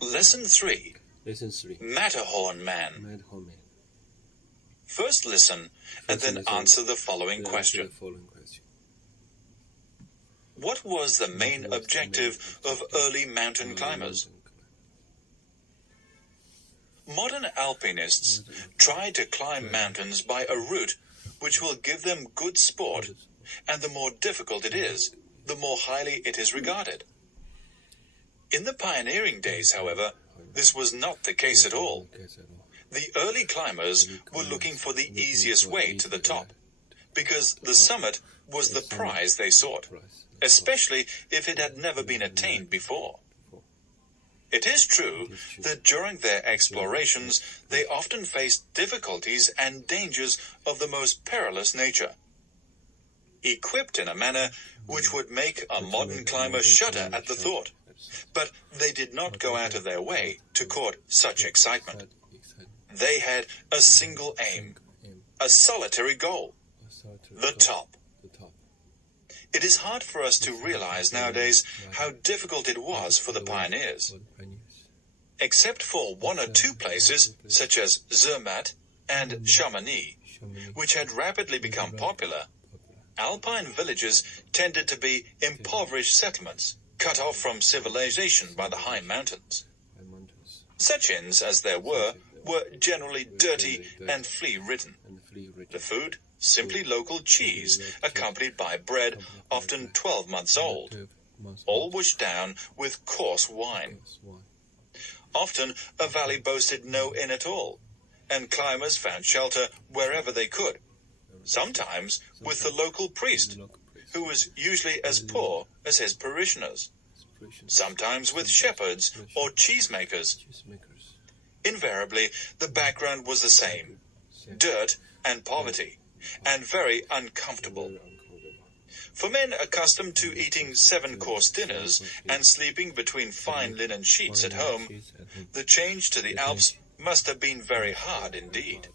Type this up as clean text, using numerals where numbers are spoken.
Lesson 3. Lesson 3. Mattherhorn Man. Mattherhorn Man. First listen and then answer the following question. What was the main objective of early mountain climbers? Modern alpinists try to climb mountains by a route which will give them good sport, and the more difficult it is, the more highly it is regarded. In the pioneering days, however, this was not the case at all. The early climbers were looking for the easiest way to the top, because the summit was the prize they sought, especially if it had never been attained before. It is true that during their explorations they often faced difficulties and dangers of the most perilous nature. Equipped in a manner which would make a modern climber shudder at the thought, but they did not go out of their way to court such excitement. They had a single aim, a solitary goal, the top. It is hard for us to realize nowadays how difficult it was for the pioneers. Except for one or two places, such as Zermatt and Chamonix, which had rapidly become popular, alpine villages tended to be impoverished settlements, cut off from civilization by the high mountains. Such inns as there were generally dirty and flea-ridden. The food, simply local cheese, accompanied by bread, often 12 months old, all washed down with coarse wine. Often a valley boasted no inn at all, and climbers found shelter wherever they could, sometimes with the local priest, who was usually as poor as his parishioners, sometimes with shepherds or cheesemakers. Invariably, the background was the same, dirt and poverty, and very uncomfortable. For men accustomed to eating 7-course dinners and sleeping between fine linen sheets at home, the change to the Alps must have been very hard indeed.